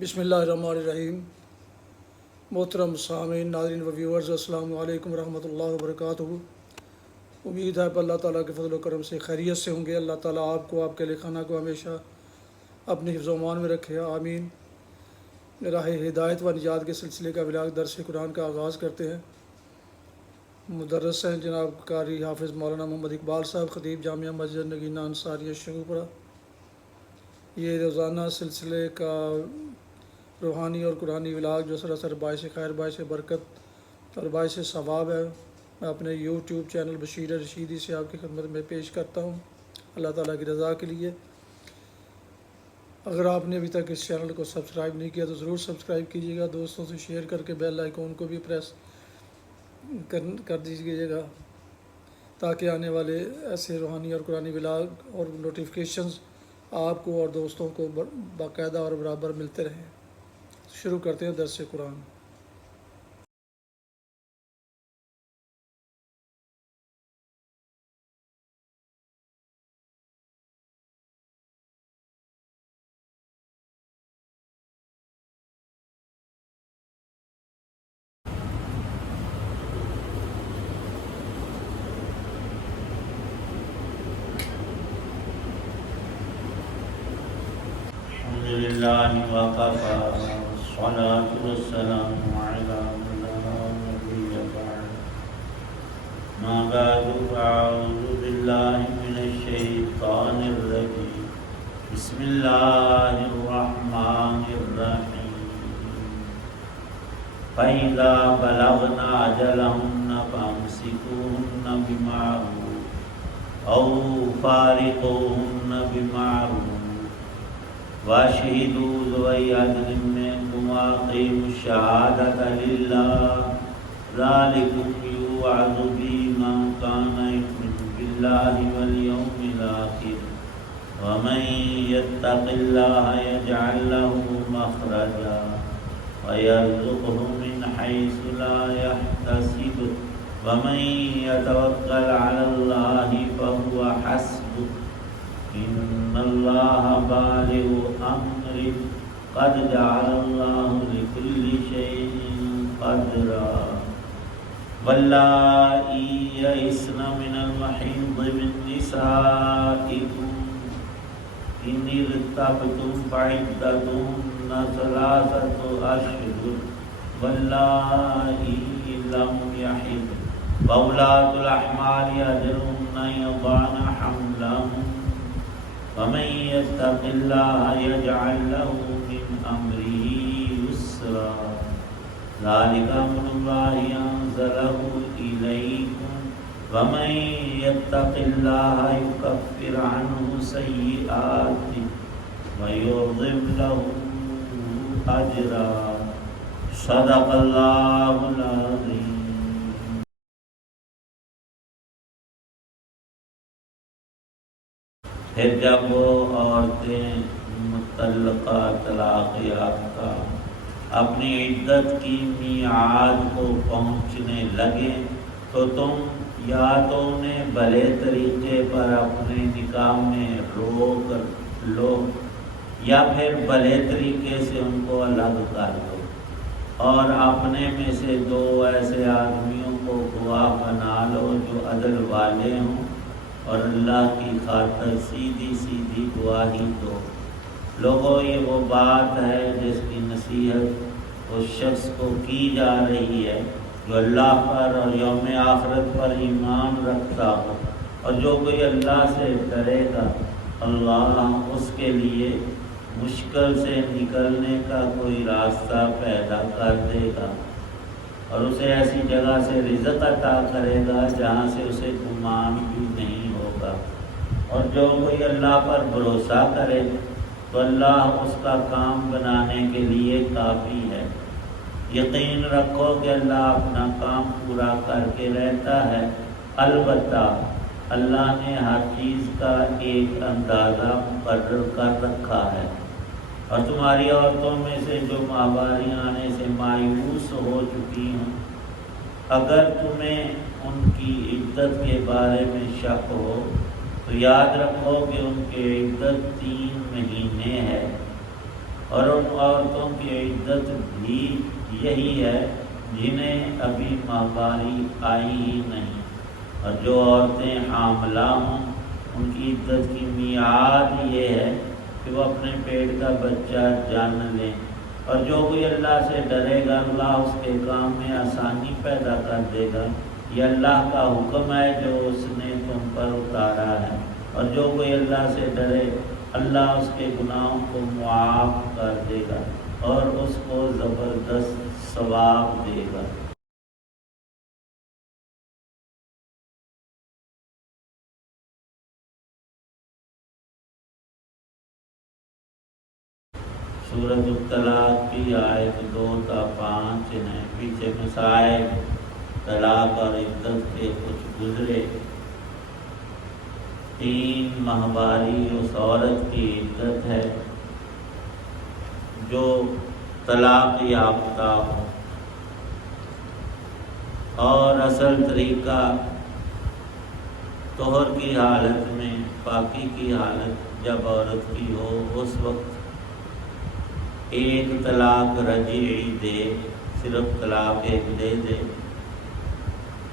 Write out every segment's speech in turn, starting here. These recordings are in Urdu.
بسم اللہ الرحمن الرحیم۔ محترم سامعین، ناظرین و ویورز، السلام علیکم ورحمۃ اللہ وبرکاتہ۔ امید ہے کہ اللہ تعالیٰ کے فضل و کرم سے خیریت سے ہوں گے۔ اللہ تعالیٰ آپ کو، آپ کے لکھانہ کو ہمیشہ اپنی حفظ و امان میں رکھے، آمین۔ راہ ہدایت و نجات کے سلسلے کا ولاگ درس قرآن کا آغاز کرتے ہیں۔ مدرس ہیں جناب قاری حافظ مولانا محمد اقبال صاحب، خطیب جامعہ مسجد نگینہ انصاریہ شیخوپورہ۔ یہ روزانہ سلسلے کا روحانی اور قرآنی ولاگ جو سراسر باعث خیر، باعث برکت اور باعث ثواب ہے، میں اپنے یوٹیوب چینل بشیر رشیدی سے آپ کی خدمت میں پیش کرتا ہوں، اللہ تعالیٰ کی رضا کے لیے۔ اگر آپ نے ابھی تک اس چینل کو سبسکرائب نہیں کیا تو ضرور سبسکرائب کیجیے گا، دوستوں سے شیئر کر کے بیل آئیکن کو بھی پریس کر دیجیے گا تاکہ آنے والے ایسے روحانی اور قرآنی ولاگ اور نوٹیفیکیشنز آپ کو اور دوستوں کو باقاعدہ اور برابر ملتے رہیں۔ شروع کرتے ہیں درس قرآن۔ الحمدللہ وقفا والصلاة والسلام علی من لا نبی بعد ما بعد فاعوذ باللہ من الشیطان الرجیم بسم اللہ الرحمن الرحیم فَإِذَا بَلَغْنَ أَجَلَهُنَّ فَأَمْسِكُوهُنَّ بِمَعْرُوفٍ أَوْ فَارِقُوهُنَّ بِمَعْرُوفٍ وَأَشْهِدُوا ذَوَيْ عَدْلٍ مِّنكُمْ وَأَقِيمُوا الشَّهَادَةَ لِلَّهِ ذَلِكُمْ يُوعَظُ بِهِ مَن كَانَ يُؤْمِنُ بِاللَّهِ وَالْيَوْمِ الْآخِرِ وَمَن يَتَّقِ اللَّهَ يَجْعَل لَّهُ مَخْرَجًا وَيَرْزُقْهُ مِنْ حَيْثُ لَا يَحْتَسِبُ وَمَن يَتَوَكَّلْ عَلَى اللَّهِ فَهُوَ حَسْبُهُ إِنَّ اللَّهَ بَالِغُ أَمْرِهِ قَدْ جَعَلَ اللَّهُ لِكُلِّ شَيْءٍ قَدْرًا وَاللَّائِي يَئِسْنَ مِنَ الْمَحِيضِ مِن نِّسَائِكُمْ إِنِ ارْتَبْتُمْ فَعِدَّتُهُنَّ ثَلَاثَةُ أَشْهُرٍ وَاللَّائِي لَمْ يَحِضْنَ وَأُولَاتُ الْأَحْمَالِ أَجَلُهُنَّ أَن يَضَعْنَ حَمْلَهُنَّ وَمَن يَتَّقِ اللَّهَ يَجْعَل لَّهُ مِنْ أَمْرِهِ يُسْرًا ذَلِكَ أَمْرُ اللَّهِ أَنزَلَهُ إِلَيْكُمْ وَمَن يَتَّقِ اللَّهَ يُكَفِّرْ عَنْهُ سَيِّئَاتِهِ وَيُعْظِمْ لَهُ أَجْرًا صدق اللَّهُ العظیم۔ پھر جب وہ عورتیں مطلقہ طلاق یافتہ اپنی عدت کی میعاد کو پہنچنے لگیں تو تم یا تو انہیں بھلے طریقے پر اپنے نکاح میں روک لو یا پھر بھلے طریقے سے ان کو الگ کر دو، اور اپنے میں سے دو ایسے آدمیوں کو گواہ بنا لو جو عدل والے ہوں اور اللہ کی خاطر سیدھی سیدھی گواہی دو۔ لوگوں، یہ وہ بات ہے جس کی نصیحت اس شخص کو کی جا رہی ہے جو اللہ پر اور یوم آخرت پر ایمان رکھتا ہو، اور جو کوئی اللہ سے ڈرے گا اللہ اس کے لیے مشکل سے نکلنے کا کوئی راستہ پیدا کر دے گا اور اسے ایسی جگہ سے رزق عطا کرے گا جہاں سے اسے گمان بھی نہیں ہوگا، اور جو کوئی اللہ پر بھروسہ کرے تو اللہ اس کا کام بنانے کے لیے کافی ہے۔ یقین رکھو کہ اللہ اپنا کام پورا کر کے رہتا ہے، البتہ اللہ نے ہر چیز کا ایک اندازہ مقرر کر رکھا ہے، اور تمہاری عورتوں میں سے جو ماہواری آنے سے مایوس ہو چکی ہوں، اگر تمہیں ان کی عدت کے بارے میں شک ہو تو یاد رکھو کہ ان کی عدت 3 مہینے ہے، اور ان عورتوں کی عدت بھی یہی ہے جنہیں ابھی ماہواری آئی ہی نہیں، اور جو عورتیں حاملہ ہوں ان کی عدت کی میعاد یہ ہے کہ وہ اپنے پیٹ کا بچہ جن لیں، اور جو کوئی اللہ سے ڈرے گا اللہ اس کے کام میں آسانی پیدا کر دے گا۔ یہ اللہ کا حکم ہے جو اس نے تم پر اتارا ہے، اور جو کوئی اللہ سے ڈرے اللہ اس کے گناہوں کو معاف کر دے گا اور اس کو زبردست ثواب دے گا۔ سورۃ الطلاق کی آیت 2 تا 5 ہیں، پیچھے مسائل طلاق اور عدت کے کچھ گزرے۔ 3 ماہواری اس عورت کی عدت ہے جو طلاق یافتہ ہو، اور اصل طریقہ طہر کی حالت میں، پاکی کی حالت جب عورت کی ہو اس وقت ایک طلاق رجعی دے، صرف طلاق ایک دے دے،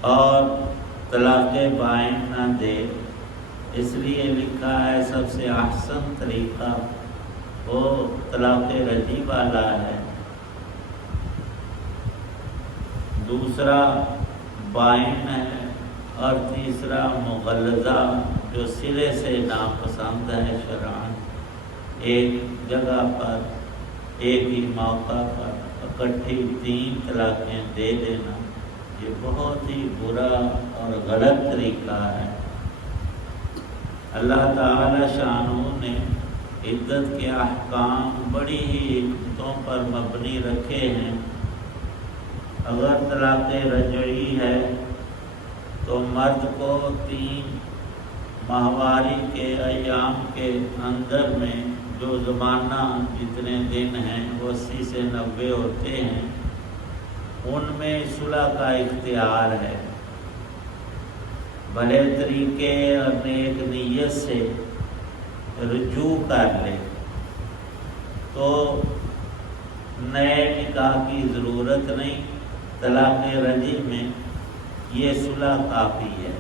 اور طلاق بائن نہ دے۔ اس لیے لکھا ہے سب سے احسن طریقہ وہ طلاق رجعی والا ہے۔ دوسرا بائن ہے، اور تیسرا مغلظہ جو سرے سے ناپسند ہے شرعاً، ایک جگہ پر ایک ہی موقع پر اکٹھی 3 طلاقیں دے دینا، یہ بہت ہی برا اور غلط طریقہ ہے۔ اللہ تعالی شانہ نے عدت کے احکام بڑی ہی حکمتوں پر مبنی رکھے ہیں۔ اگر طلاق رجعی ہے تو مرد کو 3 ماہواری کے ایام کے اندر میں، جو زمانہ جتنے دن ہیں وہ 80 سے 90 ہوتے ہیں، ان میں صلح کا اختیار ہے۔ بھلے طریقے اور نیک نیت سے رجوع کر لے تو نئے نکاح کی ضرورت نہیں، طلاق رجعی میں یہ صلح کافی ہے۔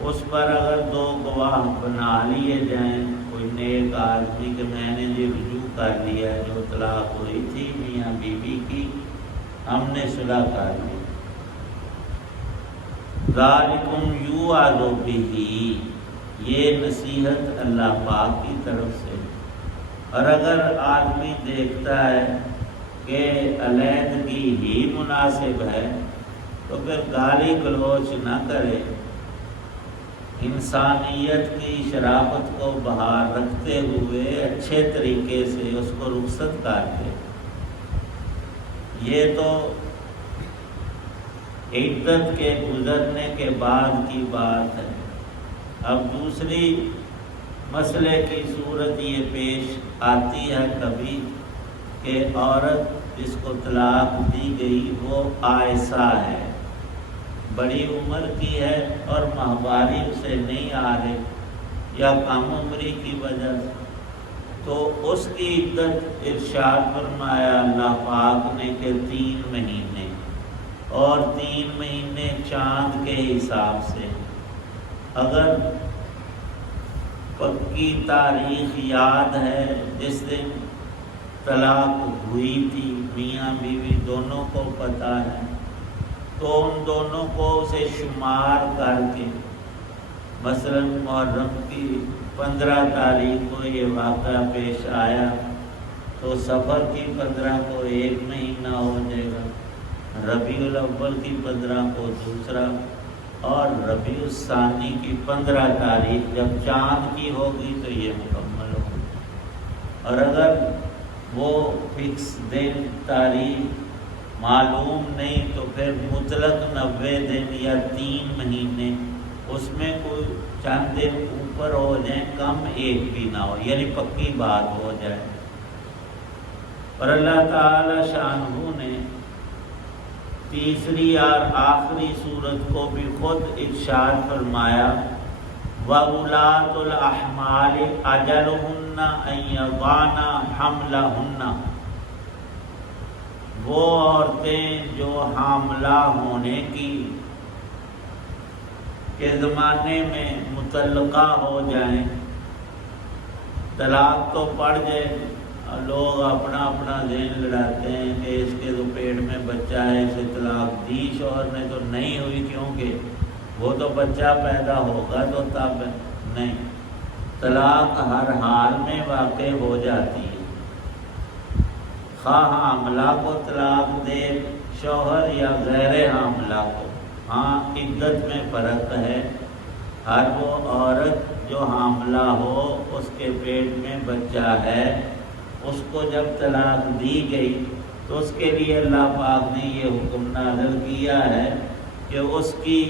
اس پر اگر 2 گواہ بنا لیے جائیں، کوئی نیک آدمی کہ میں نے یہ رجوع کر لیا، جو طلاق ہوئی تھی میاں بیوی کی ہم نے صلح کر لی، ذالکم یوعظ بہ، یہ نصیحت اللہ پاک کی طرف سے۔ اور اگر آدمی دیکھتا ہے کہ علیحدگی ہی مناسب ہے تو پھر گالی گلوچ نہ کرے، انسانیت کی شرافت کو بحال رکھتے ہوئے اچھے طریقے سے اس کو رخصت کر دے۔ یہ تو عدت کے گزرنے کے بعد کی بات ہے۔ اب دوسری مسئلے کی صورت یہ پیش آتی ہے کبھی کہ عورت جس کو طلاق دی گئی وہ عائسہ ہے، بڑی عمر کی ہے اور ماہواری اسے نہیں آ رہے یا کم عمری کی وجہ سے، تو اس کی عدت ارشاد فرمایا اللہ پاک نے کہ 3 مہینے، اور 3 مہینے چاند کے حساب سے۔ اگر پکی تاریخ یاد ہے جس دن طلاق ہوئی تھی، میاں بیوی دونوں کو پتہ ہے، تو ان دونوں کو اسے شمار کر کے، مثلا محرم کی 15 تاریخ کو یہ واقعہ پیش آیا تو صفر کی 15 کو 1 مہینہ ہو جائے گا، ربیع الاول کی 15 کو دوسرا، اور ربیع الثانی کی 15 تاریخ جب چاند کی ہوگی تو یہ مکمل ہوگی۔ اور اگر وہ فکس دن تاریخ معلوم نہیں تو پھر مطلق 90 دن یا 3 مہینے، اس میں کوئی چند دن اوپر ہو جائیں، کم ایک بھی نہ ہو، یعنی پکی بات ہو جائے۔ اور اللہ تعالی شانہ نے تیسری اور آخری صورت کو بھی خود ارشاد فرمایا وَأُولَاتُ الْأَحْمَالِ أَجَلُهُنَّ ان یضعن حملہن، وہ عورتیں جو حاملہ ہونے کی کے زمانے میں مطلقہ ہو جائیں، طلاق تو پڑ جائے، لوگ اپنا اپنا ذہن لڑاتے ہیں کہ اس کے تو پیٹ میں بچہ ہے، اسے طلاق دی شوہر نے تو نہیں ہوئی، کیونکہ وہ تو بچہ پیدا ہوگا تو تب نہیں، طلاق ہر حال میں واقع ہو جاتی ہے، خواہ حاملہ کو طلاق دے شوہر یا غیر حاملہ کو۔ ہاں عدت میں فرق ہے، ہر وہ عورت جو حاملہ ہو، اس کے پیٹ میں بچہ ہے، اس کو جب طلاق دی گئی تو اس کے لیے اللہ پاک نے یہ حکم نازل کیا ہے کہ اس کی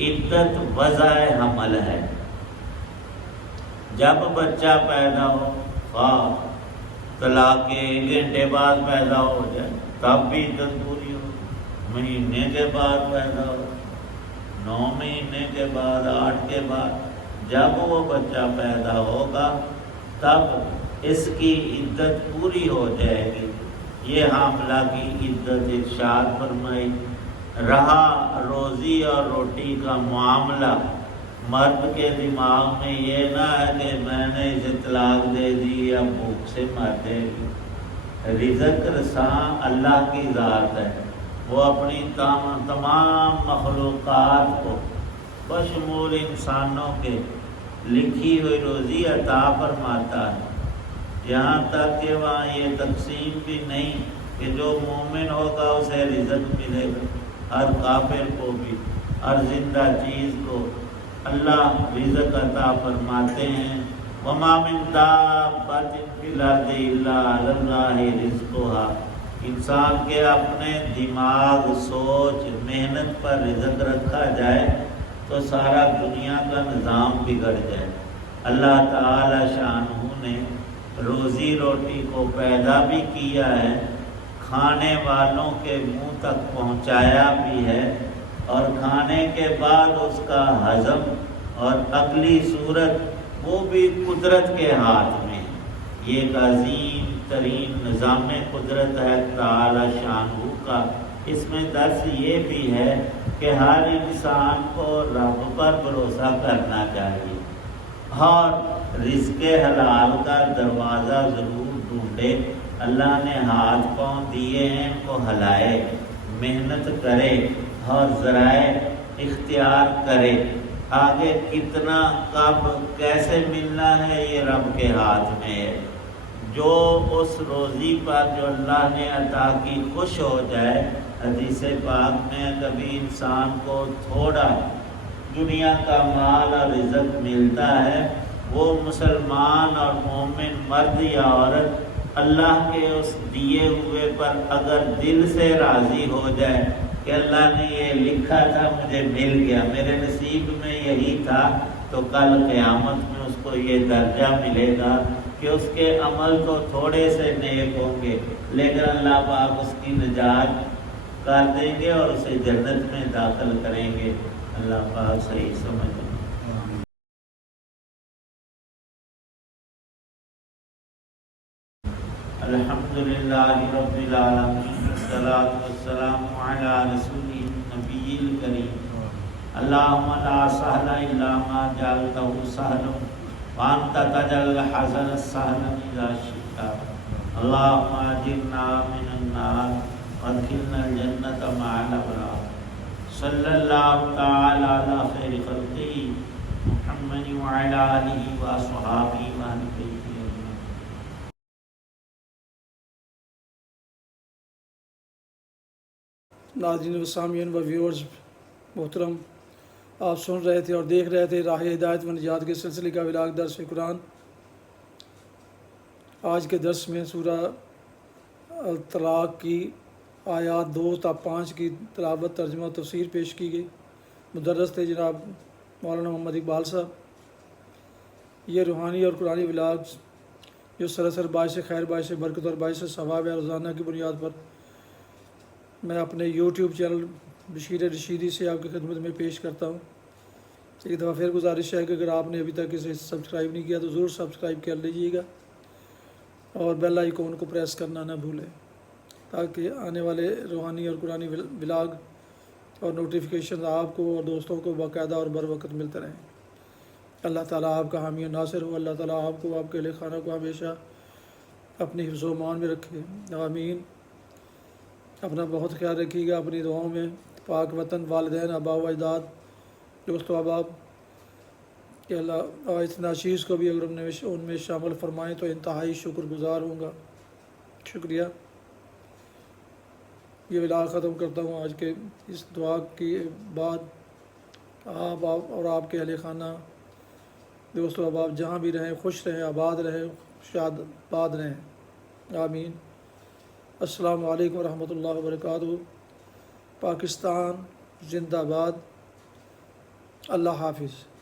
عدت وضع حمل ہے، جب بچہ پیدا ہو، طلاق کے 1 گھنٹے بعد پیدا ہو جائے تب بھی عدت پوری ہو، مہینے کے بعد پیدا ہو، 9 مہینے کے بعد، 8 کے بعد، جب وہ بچہ پیدا ہوگا تب اس کی عدت پوری ہو جائے گی۔ یہ حاملہ کی عدت ارشاد فرمائی۔ رہا روزی اور روٹی کا معاملہ، مرد کے دماغ میں یہ نہ ہے کہ میں نے اسے طلاق دے دی یا بھوک سے مر جائے گی۔ رزق رساں اللہ کی ذات ہے، وہ اپنی تمام مخلوقات کو بشمول انسانوں کے لکھی ہوئی روزی عطا فرماتا ہے، یہاں تک کہ وہاں یہ تقسیم بھی نہیں کہ جو مومن ہوگا اسے رزق ملے گا، ہر کافر کو بھی، ہر زندہ چیز کو اللہ رزق عطا فرماتے ہیں۔ وَمَا مِن دَابَّةٍ فِي الْأَرْضِ إِلَّا عَلَى اللَّهِ رِزْقُهَا، انسان کے اپنے دماغ، سوچ، محنت پر رزق رکھا جائے تو سارا دنیا کا نظام بگڑ جائے۔ اللہ تعالی شانہ نے روزی روٹی کو پیدا بھی کیا ہے، کھانے والوں کے منہ تک پہنچایا بھی ہے، اور کھانے کے بعد اس کا ہضم اور عقلی صورت وہ بھی قدرت کے ہاتھ میں ہے۔ یہ ایک عظیم ترین نظام قدرت ہے تعالی شانہ کا۔ اس میں درس یہ بھی ہے کہ ہر انسان کو رب پر بھروسہ کرنا چاہیے اور رزق حلال کا دروازہ ضرور ڈھونڈے۔ اللہ نے ہاتھ پاؤں دیے ہیں، ان کو ہلائے، محنت کرے اور ذرائع اختیار کرے۔ آگے کتنا، کب، کیسے ملنا ہے یہ رب کے ہاتھ میں ہے۔ جو اس روزی پر جو اللہ نے عطا کی خوش ہو جائے، حدیث پاک میں کبھی انسان کو تھوڑا دنیا کا مال اور رزق ملتا ہے، وہ مسلمان اور مومن مرد یا عورت اللہ کے اس دیے ہوئے پر اگر دل سے راضی ہو جائے کہ اللہ نے یہ لکھا تھا مجھے مل گیا، میرے نصیب میں یہی تھا، تو کل قیامت میں اس کو یہ درجہ ملے گا کہ اس کے عمل تو تھوڑے سے نیک ہوں گے، لیکن اللہ پاک اس کی نجات کر دیں گے اور اسے جنت میں داخل کریں گے۔ اللہ پاک صحیح سمجھ۔ الحمدللہ رب العالمین، والصلاة والسلام علی رسولہ النبی الکریم۔ اللہم لا سہل الا ما جعلتہ سہلا وانت تجعل الحزن سہلا اذا شئت۔ اللہم اجرنا من النار وادخلنا الجنۃ مع الابرار۔ صلی اللہ تعالی علی خیر خلقہ محمد وعلی آلہ واصحابہ واہل بیتہ۔ ناظرین و سامعین و ویورز محترم، آپ سن رہے تھے اور دیکھ رہے تھے راہ ہدایت و نجات کے سلسلے کا ولاغ درس قرآن۔ آج کے درس میں سورہ الطلاق کی آیات 2 تا 5 کی تلاوت، ترجمہ و تفسیر پیش کی گئی۔ مدرس تھے جناب مولانا محمد اقبال صاحب۔ یہ روحانی اور قرآنی ولاغ جو سراسر باعث خیر، باعث برکت اور باعث ثواب ہے، روزانہ کی بنیاد پر میں اپنے یوٹیوب چینل بشیر رشیدی سے آپ کی خدمت میں پیش کرتا ہوں۔ ایک دفعہ پھر گزارش ہے کہ اگر آپ نے ابھی تک اسے سبسکرائب نہیں کیا تو ضرور سبسکرائب کر لیجیے گا اور بیل آئیکن کو پریس کرنا نہ بھولیں تاکہ آنے والے روحانی اور قرآنی ولاگ اور نوٹیفیکیشن آپ کو اور دوستوں کو باقاعدہ اور بر وقت ملتے رہیں۔ اللہ تعالیٰ آپ کا حامی و ناصر ہو۔ اللہ تعالیٰ آپ کو، آپ کے اہل خانہ کو ہمیشہ اپنی حفظ و امان میں رکھے، آمین۔ اپنا بہت خیال رکھیے گا، اپنی دعاؤں میں پاک وطن، والدین، آباء و اجداد، دوست و احباب کہ اللہ اس ناچیز کو بھی اگر ان میں شامل فرمائیں تو انتہائی شکر گزار ہوں گا۔ شکریہ۔ یہ ولاگ ختم کرتا ہوں آج کے اس دعا کے بعد۔ آپ اور آپ کے اہل خانہ، دوست و احباب جہاں بھی رہیں خوش رہیں، آباد رہیں، شاد باد رہیں، آمین۔ السلام علیکم ورحمۃ اللہ وبرکاتہ۔ پاکستان زندہ باد۔ اللہ حافظ۔